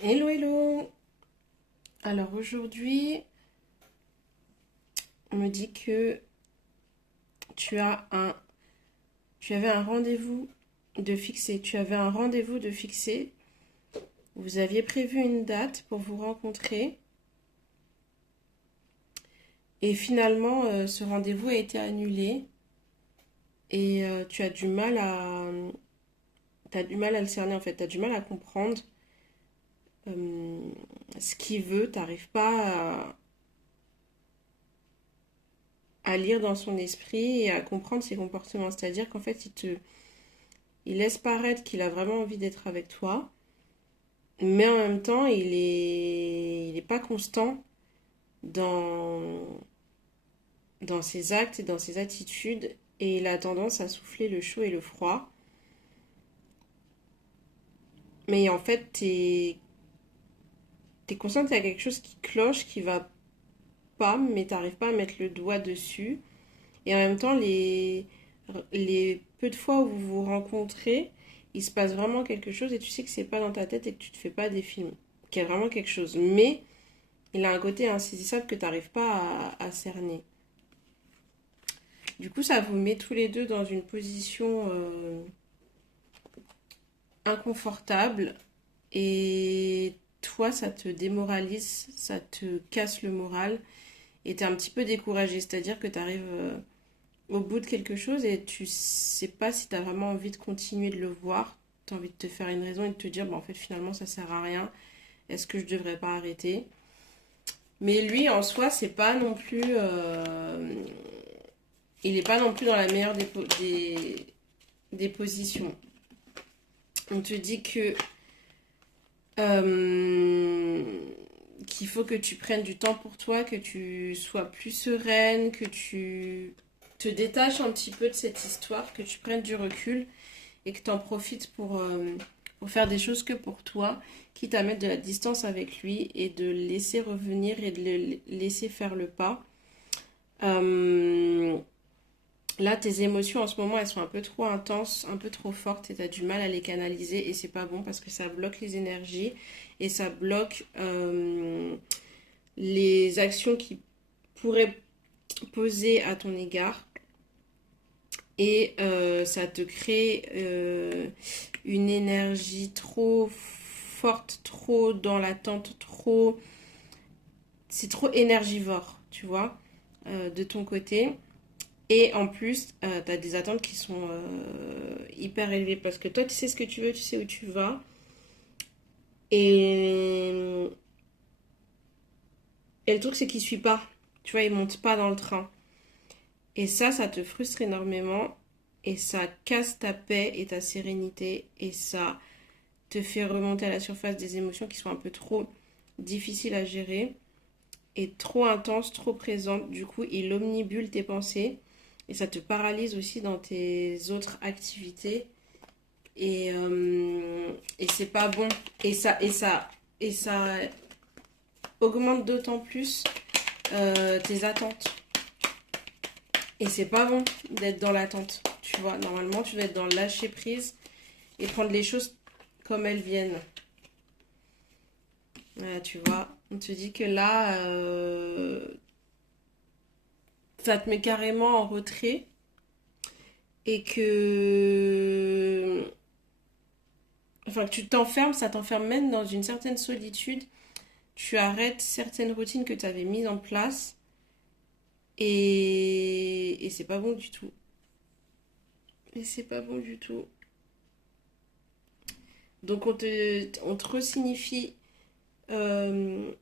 Hello, hello. Alors aujourd'hui, on me dit que tu as un, tu avais un rendez-vous de fixé. Tu avais un rendez-vous de fixé. Vous aviez prévu une date pour vous rencontrer et finalement, ce rendez-vous a été annulé et tu as du mal t'as du mal à le cerner en fait. T'as du mal à comprendre euh, ce qu'il veut. T'arrives pas à lire dans son esprit et à comprendre ses comportements. C'est-à-dire qu'en fait, il laisse paraître qu'il a vraiment envie d'être avec toi, mais en même temps, il est pas constant dans, dans ses actes et dans ses attitudes, et il a tendance à souffler le chaud et le froid. Mais en fait, t'es conscient qu'il y a quelque chose qui cloche, qui va pas, mais t'arrives pas à mettre le doigt dessus. Et en même temps, les peu de fois où vous vous rencontrez, il se passe vraiment quelque chose et tu sais que c'est pas dans ta tête et que tu te fais pas des films, qu'il y a vraiment quelque chose. Mais il a un côté insaisissable que tu n'arrives pas à cerner. Du coup, ça vous met tous les deux dans une position inconfortable et toi, ça te démoralise, ça te casse le moral et tu es un petit peu découragé. C'est-à-dire que tu arrives au bout de quelque chose et tu sais pas si tu as vraiment envie de continuer de le voir. Tu as envie de te faire une raison et de te dire, bah, en fait, finalement, ça sert à rien. Est-ce que je devrais pas arrêter? Mais lui, en soi, c'est pas non plus. Il n'est pas non plus dans la meilleure des positions. On te dit que euh, qu'il faut que tu prennes du temps pour toi, que tu sois plus sereine, que tu te détaches un petit peu de cette histoire, que tu prennes du recul et que tu en profites pour faire des choses que pour toi, quitte à mettre de la distance avec lui et de le laisser revenir et de le laisser faire le pas. Euh, Là, tes émotions en ce moment, elles sont un peu trop intenses, un peu trop fortes et tu as du mal à les canaliser et c'est pas bon parce que ça bloque les énergies et ça bloque les actions qui pourraient poser à ton égard et ça te crée une énergie trop forte, trop dans l'attente, trop... C'est trop énergivore, tu vois, de ton côté. Et en plus, tu as des attentes qui sont hyper élevées parce que toi, tu sais ce que tu veux, tu sais où tu vas. Et, et le truc, c'est qu'il suit pas. Tu vois, il monte pas dans le train. Et ça te frustre énormément. Et ça casse ta paix et ta sérénité. Et ça te fait remonter à la surface des émotions qui sont un peu trop difficiles à gérer. Et trop intenses, trop présentes. Du coup, il omnibule tes pensées. Et ça te paralyse aussi dans tes autres activités. Et c'est pas bon. Et ça augmente d'autant plus tes attentes. Et c'est pas bon d'être dans l'attente. Tu vois, normalement, tu dois être dans le lâcher prise et prendre les choses comme elles viennent. Tu vois, on te dit que là, ça te met carrément en retrait et que. Enfin, que tu t'enfermes, ça t'enferme même dans une certaine solitude. Tu arrêtes certaines routines que tu avais mises en place. Et c'est pas bon du tout. Et c'est pas bon du tout. Donc on te resignifie euh,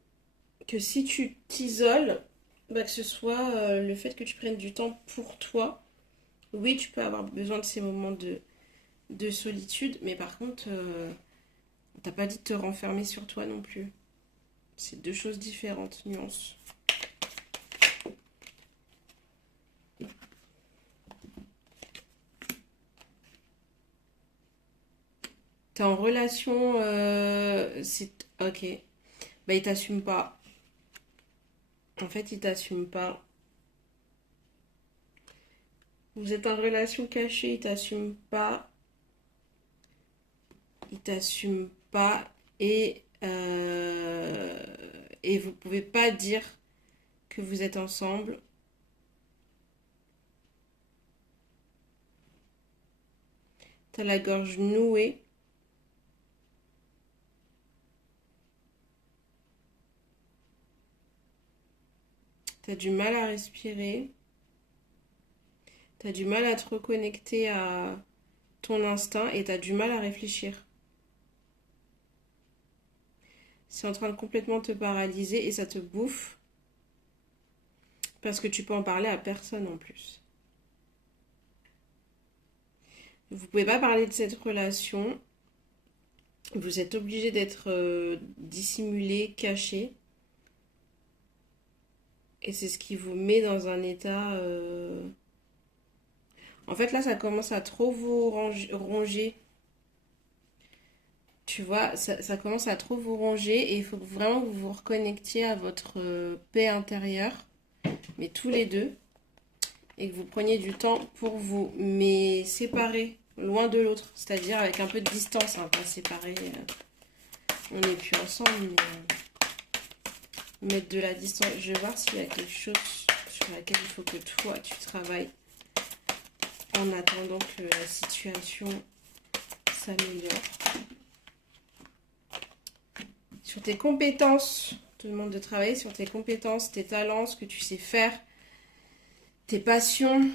que si tu t'isoles, bah, que ce soit le fait que tu prennes du temps pour toi. Oui, tu peux avoir besoin de ces moments de solitude, mais par contre, on t'a pas dit de te renfermer sur toi non plus. C'est deux choses différentes, nuances. T'es en relation, c'est... Ok. Bah, il t'assume pas. En fait, il t'assume pas. Vous êtes en relation cachée, il t'assume pas. Il t'assume pas. Et Euh, et vous pouvez pas dire que vous êtes ensemble. T'as la gorge nouée. T'as du mal à respirer. T'as du mal à te reconnecter à ton instinct et t'as du mal à réfléchir. C'est en train de complètement te paralyser et ça te bouffe parce que tu peux en parler à personne en plus. Vous pouvez pas parler de cette relation. Vous êtes obligé d'être dissimulé, caché. Et c'est ce qui vous met dans un état... En fait, là, ça commence à trop vous ronger. Tu vois, ça commence à trop vous ronger et il faut vraiment que vous vous reconnectiez à votre paix intérieure, mais tous les deux, et que vous preniez du temps pour vous, mais séparés, loin de l'autre, c'est-à-dire avec un peu de distance, hein, pas séparés, on n'est plus ensemble, mais mettre de la distance. Je vais voir s'il y a quelque chose sur laquelle il faut que toi, tu travailles en attendant que la situation s'améliore. Sur tes compétences, je te demande de travailler sur tes compétences, tes talents, ce que tu sais faire, tes passions,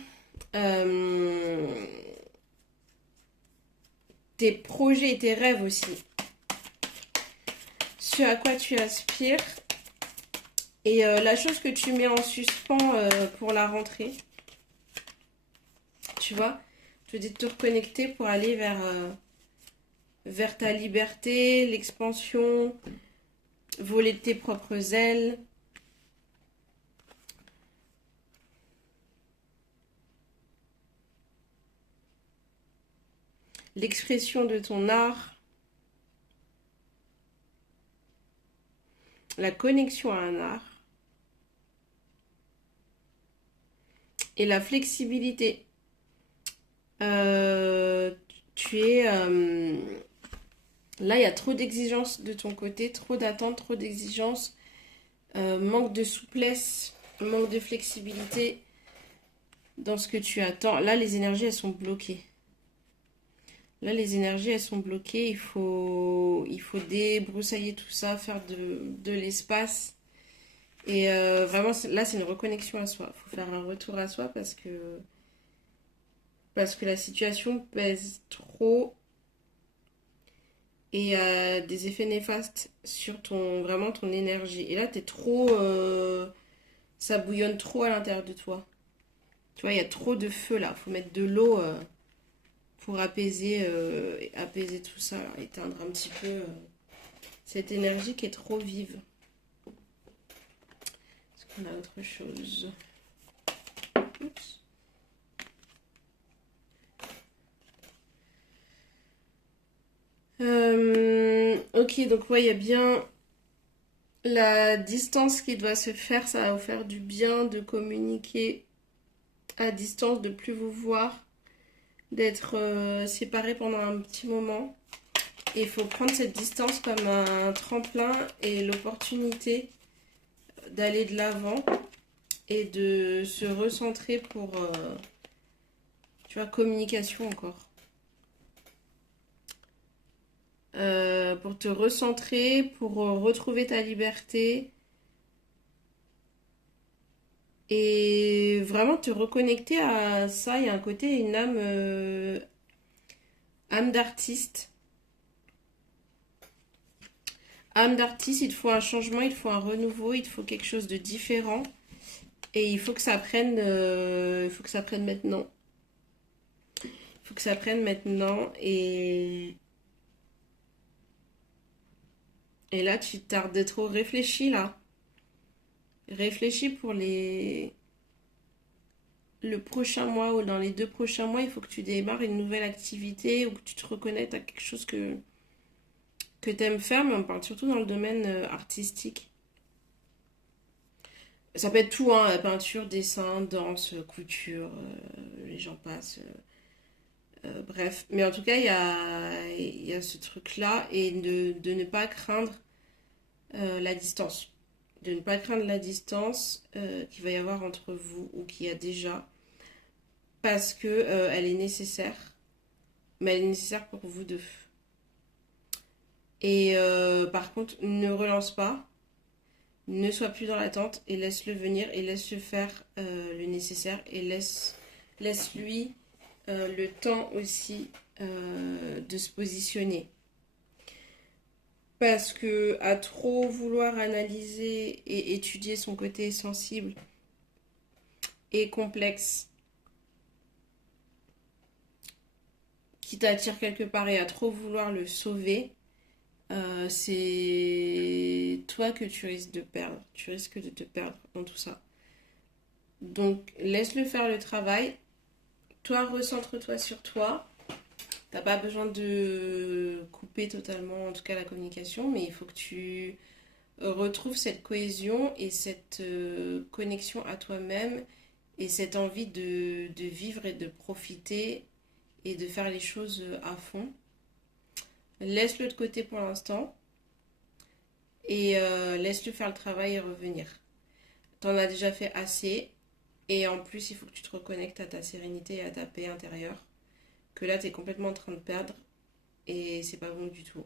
tes projets et tes rêves aussi. Ce à quoi tu aspires. Et la chose que tu mets en suspens pour la rentrée. Tu vois, je te dis de te reconnecter pour aller vers ta liberté, l'expansion, voler de tes propres ailes. L'expression de ton art. La connexion à un art. Et la flexibilité. Tu es... là, il y a trop d'exigences de ton côté, trop d'attentes, trop d'exigences, manque de souplesse, manque de flexibilité dans ce que tu attends. Là, les énergies, elles sont bloquées. Là, les énergies, elles sont bloquées. Il faut débroussailler tout ça, faire de l'espace. Et vraiment, là, c'est une reconnexion à soi. Il faut faire un retour à soi parce que la situation pèse trop et a des effets néfastes sur vraiment ton énergie. Et là, t'es trop... ça bouillonne trop à l'intérieur de toi. Tu vois, il y a trop de feu là. Faut mettre de l'eau pour apaiser tout ça, éteindre un petit peu cette énergie qui est trop vive. Est-ce qu'on a autre chose? Oups. Ok, donc ouais, il y a bien la distance qui doit se faire. Ça va vous faire du bien de communiquer à distance, de plus vous voir, d'être séparés pendant un petit moment. Et il faut prendre cette distance comme un tremplin et l'opportunité d'aller de l'avant et de se recentrer pour, tu vois, communication encore. Pour te recentrer, pour retrouver ta liberté et vraiment te reconnecter à ça. Il y a un côté, une âme d'artiste. Âme d'artiste, il te faut un changement, il te faut un renouveau, il te faut quelque chose de différent. Et il faut que ça prenne, maintenant. Il faut que ça prenne maintenant. Et là, tu tardes de trop. Réfléchis là. Réfléchis pour le prochain mois ou dans les 2 prochains mois. Il faut que tu démarres une nouvelle activité ou que tu te reconnectes à quelque chose que tu aimes faire. Mais on parle surtout dans le domaine artistique. Ça peut être tout, hein, peinture, dessin, danse, couture, les gens passent. Bref, mais en tout cas, il y a ce truc-là et de ne pas craindre la distance. De ne pas craindre la distance qu'il va y avoir entre vous ou qu'il y a déjà. Parce que elle est nécessaire. Mais elle est nécessaire pour vous deux. Et par contre, ne relance pas. Ne sois plus dans l'attente et laisse-le venir et laisse-le faire le nécessaire et laisse-lui le temps aussi de se positionner. Parce que à trop vouloir analyser et étudier son côté sensible et complexe qui t'attire quelque part et à trop vouloir le sauver, c'est toi que tu risques de perdre. Tu risques de te perdre dans tout ça. Donc laisse-le faire le travail. Toi, recentre-toi sur toi. T'as pas besoin de couper totalement, en tout cas, la communication, mais il faut que tu retrouves cette cohésion et cette connexion à toi-même et cette envie de vivre et de profiter et de faire les choses à fond. Laisse-le de côté pour l'instant et laisse-le faire le travail et revenir. T'en as déjà fait assez et en plus, il faut que tu te reconnectes à ta sérénité et à ta paix intérieure. Que là, t'es complètement en train de perdre et c'est pas bon du tout.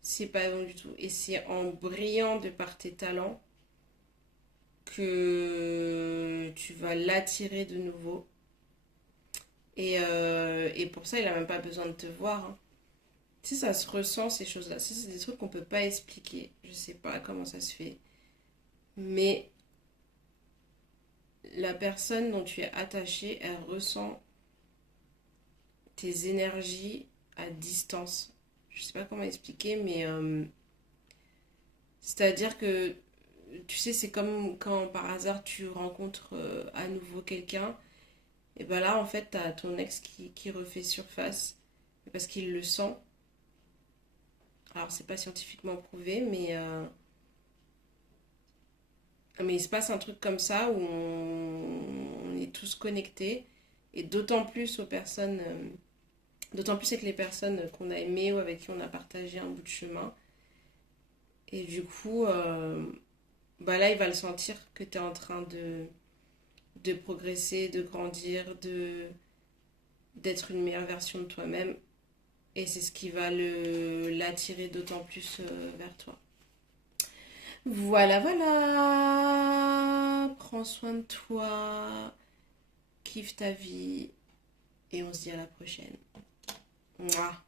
C'est pas bon du tout. Et c'est en brillant de par tes talents que tu vas l'attirer de nouveau. Et pour ça, il a même pas besoin de te voir, hein. Tu sais, ça se ressent ces choses-là. Ça, c'est des trucs qu'on peut pas expliquer. Je sais pas comment ça se fait. Mais la personne dont tu es attaché, elle ressent tes énergies à distance. Je sais pas comment expliquer, mais c'est-à-dire que tu sais, c'est comme quand par hasard tu rencontres à nouveau quelqu'un, et ben là en fait t'as ton ex qui refait surface parce qu'il le sent. Alors c'est pas scientifiquement prouvé, mais il se passe un truc comme ça où on est tous connectés et d'autant plus aux personnes, d'autant plus avec les personnes qu'on a aimées ou avec qui on a partagé un bout de chemin. Et du coup, bah là il va le sentir que tu es en train de progresser, de grandir, d'être une meilleure version de toi-même. Et c'est ce qui va l'attirer d'autant plus vers toi. Voilà, voilà. Prends soin de toi. Kiffe ta vie. Et on se dit à la prochaine. Mouah.